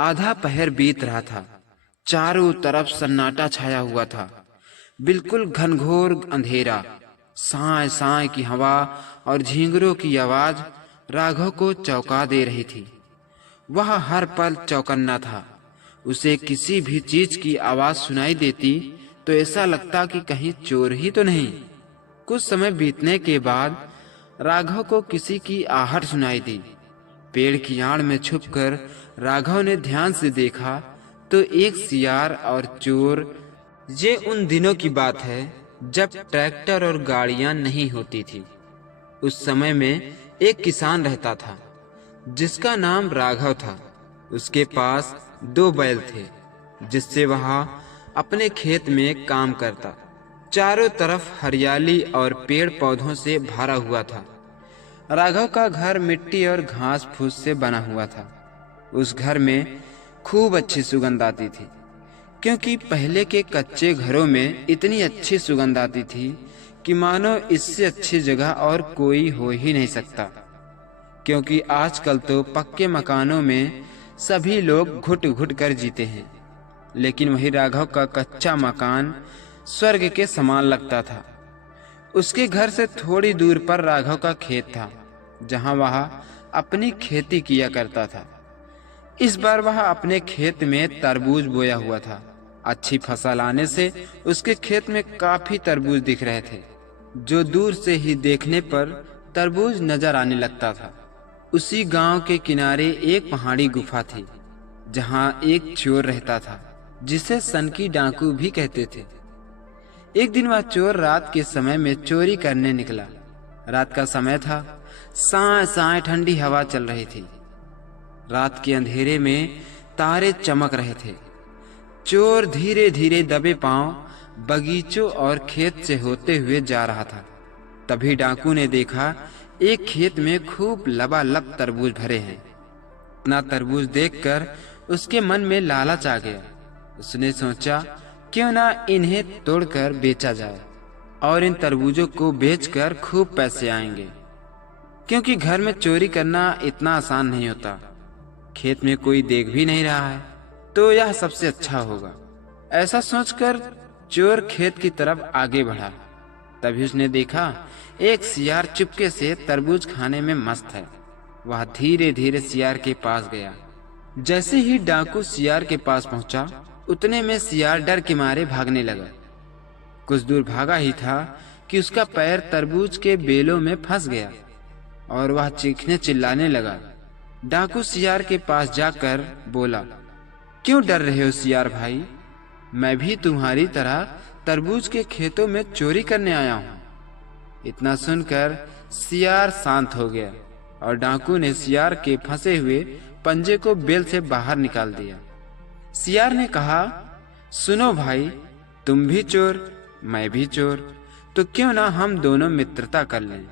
आधा पहर बीत रहा था। चारों तरफ सन्नाटा छाया हुआ था, बिल्कुल घनघोर अंधेरा। साय साय की हवा और झींगरों की आवाज राघव को चौंका दे रही थी। वह हर पल चौकन्ना था। उसे किसी भी चीज की आवाज सुनाई देती तो ऐसा लगता कि कहीं चोर ही तो नहीं। कुछ समय बीतने के बाद राघव को किसी की आहट सुनाई दी। पेड़ की आड़ में छुपकर राघव ने ध्यान से देखा तो एक सियार और चोर। ये उन दिनों की बात है जब ट्रैक्टर और गाड़ियां नहीं होती थी। उस समय में एक किसान रहता था जिसका नाम राघव था। उसके पास 2 बैल थे जिससे वह अपने खेत में काम करता। चारों तरफ हरियाली और पेड़ पौधों से भरा हुआ था। राघव का घर मिट्टी और घास फूस से बना हुआ था। उस घर में खूब अच्छी सुगंध आती थी, क्योंकि पहले के कच्चे घरों में इतनी अच्छी सुगंध आती थी कि मानो इससे अच्छी जगह और कोई हो ही नहीं सकता। क्योंकि आजकल तो पक्के मकानों में सभी लोग घुट घुट कर जीते हैं, लेकिन वही राघव का कच्चा मकान स्वर्ग के समान लगता था। उसके घर से थोड़ी दूर पर राघव का खेत था, जहां वह अपनी खेती किया करता था। इस बार वह अपने खेत में तरबूज बोया हुआ था। अच्छी फसल आने से उसके खेत में काफी तरबूज दिख रहे थे, जो दूर से ही देखने पर तरबूज नजर आने लगता था। उसी गांव के किनारे एक पहाड़ी गुफा थी, जहां एक चोर रहता था जिसे सनकी डाकू भी कहते थे। एक दिन वह चोर रात के समय में चोरी करने निकला। रात का समय था, साय साय ठंडी हवा चल रही थी। रात के अंधेरे में तारे चमक रहे थे। चोर धीरे धीरे दबे पांव बगीचों और खेत से होते हुए जा रहा था। तभी डाकू ने देखा एक खेत में खूब लबालब तरबूज भरे हैं। इतना तरबूज देखकर उसके मन में लालच आ गया। उसने सोचा, क्यों ना इन्हें तोड़कर बेचा जाए और इन तरबूजों को बेचकर खूब पैसे आएंगे। क्योंकि घर में चोरी करना इतना आसान नहीं होता। खेत में कोई देख भी नहीं रहा है, तो यह सबसे अच्छा होगा। ऐसा सोचकर चोर खेत की तरफ आगे बढ़ा। तभी उसने देखा एक सियार चुपके से तरबूज खाने में मस्त है। वह धीरे धीरे सियार के पास गया। जैसे ही डाकू सियार के पास पहुंचा, उतने में सियार डर के मारे भागने लगा। कुछ दूर भागा ही था कि उसका पैर तरबूज के बेलों में फंस गया और वह चीखने चिल्लाने लगा। डाकू सियार के पास जाकर बोला, क्यों डर रहे हो सियार भाई? मैं भी तुम्हारी तरह तरबूज के खेतों में चोरी करने आया हूँ। इतना सुनकर सियार शांत हो गया और डाकू ने सियार के फंसे हुए पंजे को बेल से बाहर निकाल दिया। सियार ने कहा, सुनो भाई, तुम भी चोर, मैं भी चोर, तो क्यों ना हम दोनों मित्रता कर लें।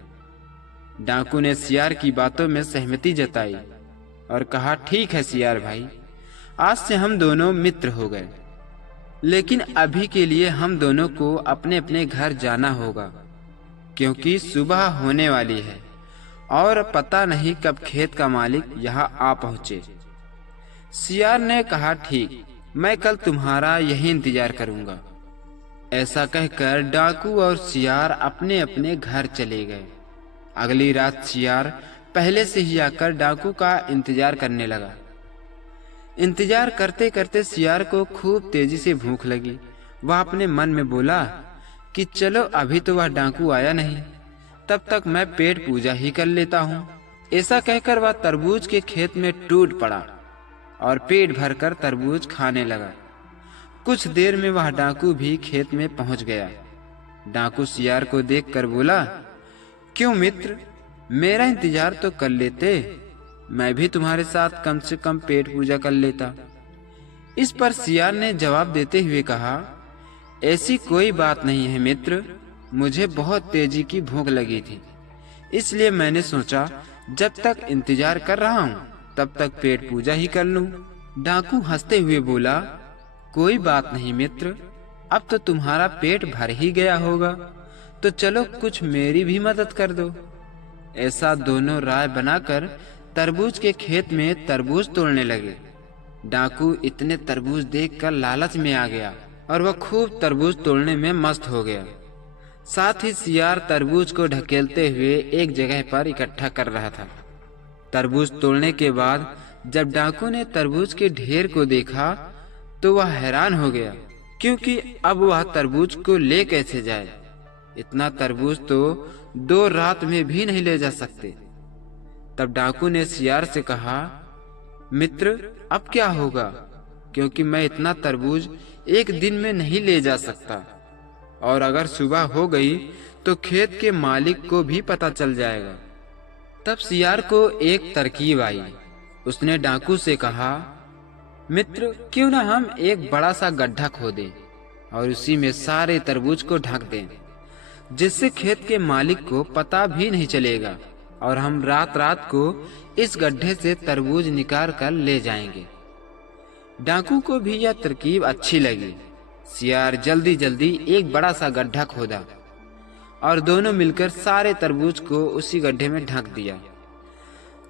डाकू ने सियार की बातों में सहमति जताई और कहा, ठीक है सियार भाई, आज से हम दोनों मित्र हो गए। लेकिन अभी के लिए हम दोनों को अपने अपने घर जाना होगा, क्योंकि सुबह होने वाली है और पता नहीं कब खेत का मालिक यहाँ आ पहुँचे। सियार ने कहा, ठीक, मैं कल तुम्हारा यही इंतजार करूंगा। ऐसा कहकर डाकू और सियार अपने अपने घर चले गए। अगली रात सियार पहले से ही आकर डाकू का इंतजार करने लगा। इंतजार करते करते सियार को खूब तेजी से भूख लगी। वह अपने मन में बोला कि चलो अभी तो वह डाकू आया नहीं, तब तक मैं पेट पूजा ही कर लेता हूँ। ऐसा कहकर वह तरबूज के खेत में टूट पड़ा और पेट भरकर तरबूज खाने लगा। कुछ देर में वह डाकू भी खेत में पहुंच गया। डाकू सियार को देखकर बोला, क्यों मित्र, मेरा इंतजार तो कर लेते, मैं भी तुम्हारे साथ कम से कम पेट पूजा कर लेता। इस पर सियार ने जवाब देते हुए कहा, ऐसी कोई बात नहीं है मित्र, मुझे बहुत तेजी की भूख लगी थी, इसलिए मैंने सोचा जब तक इंतजार कर रहा हूँ तब तक पेट पूजा ही कर लूं। डाकू हंसते हुए बोला, कोई बात नहीं मित्र, अब तो तुम्हारा पेट भर ही गया होगा, तो चलो कुछ मेरी भी मदद कर दो। ऐसा दोनों राय बनाकर तरबूज के खेत में तरबूज तोड़ने लगे। डाकू इतने तरबूज देखकर लालच में आ गया और वह खूब तरबूज तोड़ने में मस्त हो गया। साथ ही सियार तरबूज को ढकेलते हुए एक जगह पर इकट्ठा कर रहा था। तरबूज तोड़ने के बाद जब डाकू ने तरबूज के ढेर को देखा तो वह हैरान हो गया, क्योंकि अब वह तरबूज को ले कैसे जाए। इतना तरबूज तो 2 रात में भी नहीं ले जा सकते। तब डाकू ने सियार से कहा, मित्र, अब क्या होगा, क्योंकि मैं इतना तरबूज एक दिन में नहीं ले जा सकता, और अगर सुबह हो गई तो खेत के मालिक को भी पता चल जाएगा। तब सियार को एक तरकीब आई। उसने डाकू से कहा, मित्र, क्यों ना हम एक बड़ा सा गड्ढा खोदें और उसी में सारे तरबूज को ढक दें, जिससे खेत के मालिक को पता भी नहीं चलेगा और हम रात रात को इस गड्ढे से तरबूज निकाल कर ले जाएंगे। डाकू को भी यह तरकीब अच्छी लगी। सियार जल्दी जल्दी एक बड़ा सा गड्ढा खोदा और दोनों मिलकर सारे तरबूज को उसी गड्ढे में ढक दिया।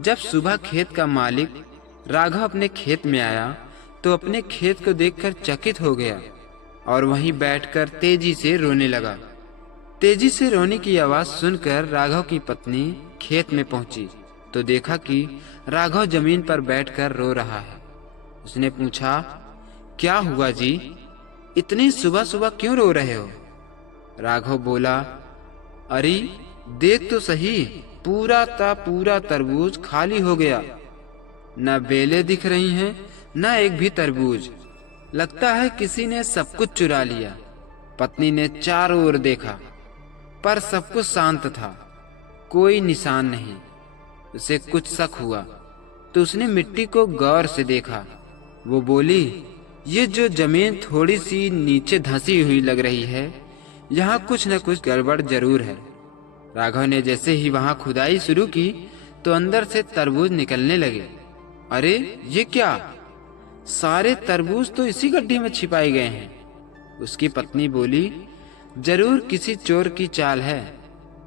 जब सुबह खेत का मालिक राघव अपने खेत में आया तो अपने खेत को देखकर चकित हो गया और वहीं बैठकर तेजी से रोने लगा। तेजी से रोने की आवाज सुनकर राघव की पत्नी खेत में पहुंची तो देखा कि राघव जमीन पर बैठकर रो रहा है। उसने पूछा, क्या हुआ जी, इतनी सुबह सुबह क्यों रो रहे हो? राघव बोला, अरे देख तो सही, पूरा तरबूज खाली हो गया। न बेलें दिख रही हैं, न एक भी तरबूज। लगता है किसी ने सब कुछ चुरा लिया। पत्नी ने चारों ओर देखा, पर सब कुछ शांत था, कोई निशान नहीं। उसे कुछ शक हुआ तो उसने मिट्टी को गौर से देखा। वो बोली, ये जो जमीन थोड़ी सी नीचे धंसी हुई लग रही है, यहाँ कुछ न कुछ गड़बड़ जरूर है। राघव ने जैसे ही वहां खुदाई शुरू की तो अंदर से तरबूज निकलने लगे। अरे ये क्या, सारे तरबूज तो इसी गड्ढे में छिपाए गए हैं। उसकी पत्नी बोली, जरूर किसी चोर की चाल है,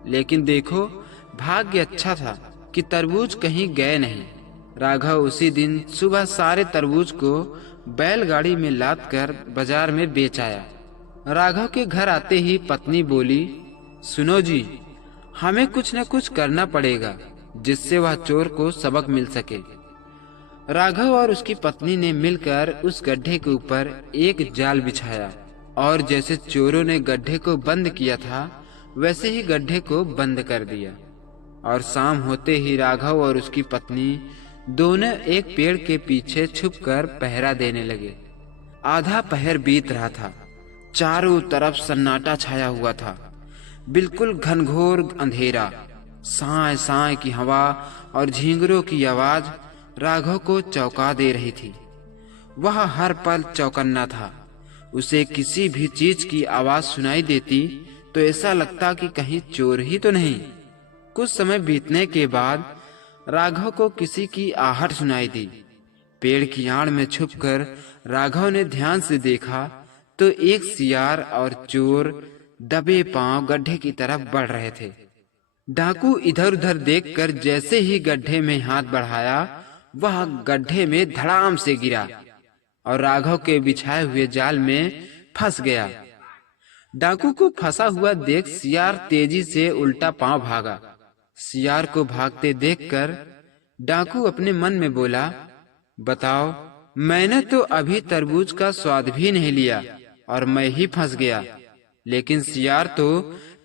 लेकिन देखो भाग्य अच्छा था कि तरबूज कहीं गए नहीं। राघव उसी दिन सुबह सारे तरबूज को बैलगाड़ी में लाद कर बाजार में बेच आया। राघव के घर आते ही पत्नी बोली, सुनो जी, हमें कुछ न कुछ करना पड़ेगा जिससे वह चोर को सबक मिल सके। राघव और उसकी पत्नी ने मिलकर उस गड्ढे के ऊपर एक जाल बिछाया और जैसे चोरों ने गड्ढे को बंद किया था वैसे ही गड्ढे को बंद कर दिया। और शाम होते ही राघव और उसकी पत्नी दोनों एक पेड़ के पीछे छुपकर पहरा देने लगे। आधा पहर बीत रहा था, चारों तरफ सन्नाटा छाया हुआ था, बिल्कुल घनघोर अंधेरा। साय साय की हवा और झींगरों की आवाज राघव को चौंका दे रही थी। वह हर पल चौकन्ना था। उसे किसी भी चीज की आवाज सुनाई देती तो ऐसा लगता कि कहीं चोर ही तो नहीं। कुछ समय बीतने के बाद राघव को किसी की आहट सुनाई दी। पेड़ की आड़ में छुपकर राघव ने ध्यान से देखा तो एक सियार और चोर दबे पांव गड्ढे की तरफ बढ़ रहे थे। डाकू इधर उधर देखकर जैसे ही गड्ढे में हाथ बढ़ाया, वह गड्ढे में धड़ाम से गिरा और राघव के बिछाए हुए जाल में फंस गया। डाकू को फंसा हुआ देख सियार तेजी से उल्टा पांव भागा। सियार को भागते देखकर डाकू अपने मन में बोला, बताओ, मैंने तो अभी तरबूज का स्वाद भी नहीं लिया और मैं ही फंस गया, लेकिन सियार तो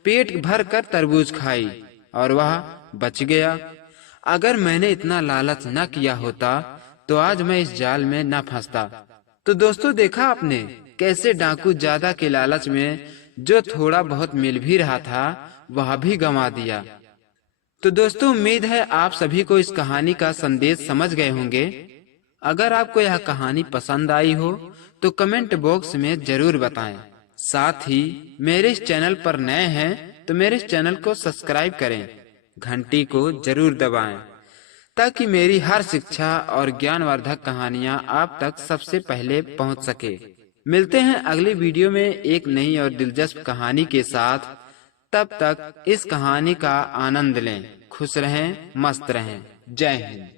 पेट भर कर तरबूज खाई और वह बच गया। अगर मैंने इतना लालच न किया होता तो आज मैं इस जाल में न फंसता। तो दोस्तों, देखा आपने कैसे डाकू ज्यादा के लालच में जो थोड़ा बहुत मिल भी रहा था वह भी गंवा दिया। तो दोस्तों, उम्मीद है आप सभी को इस कहानी का संदेश समझ गए होंगे। अगर आपको यह कहानी पसंद आई हो तो कमेंट बॉक्स में जरूर बताएं। साथ ही मेरे इस चैनल पर नए हैं तो मेरे इस चैनल को सब्सक्राइब करें, घंटी को जरूर दबाएं ताकि मेरी हर शिक्षा और ज्ञानवर्धक कहानियां आप तक सबसे पहले पहुंच सके। मिलते हैं अगली वीडियो में एक नई और दिलचस्प कहानी के साथ। तब तक इस कहानी का आनंद लें, खुश रहें, मस्त रहें। जय हिंद।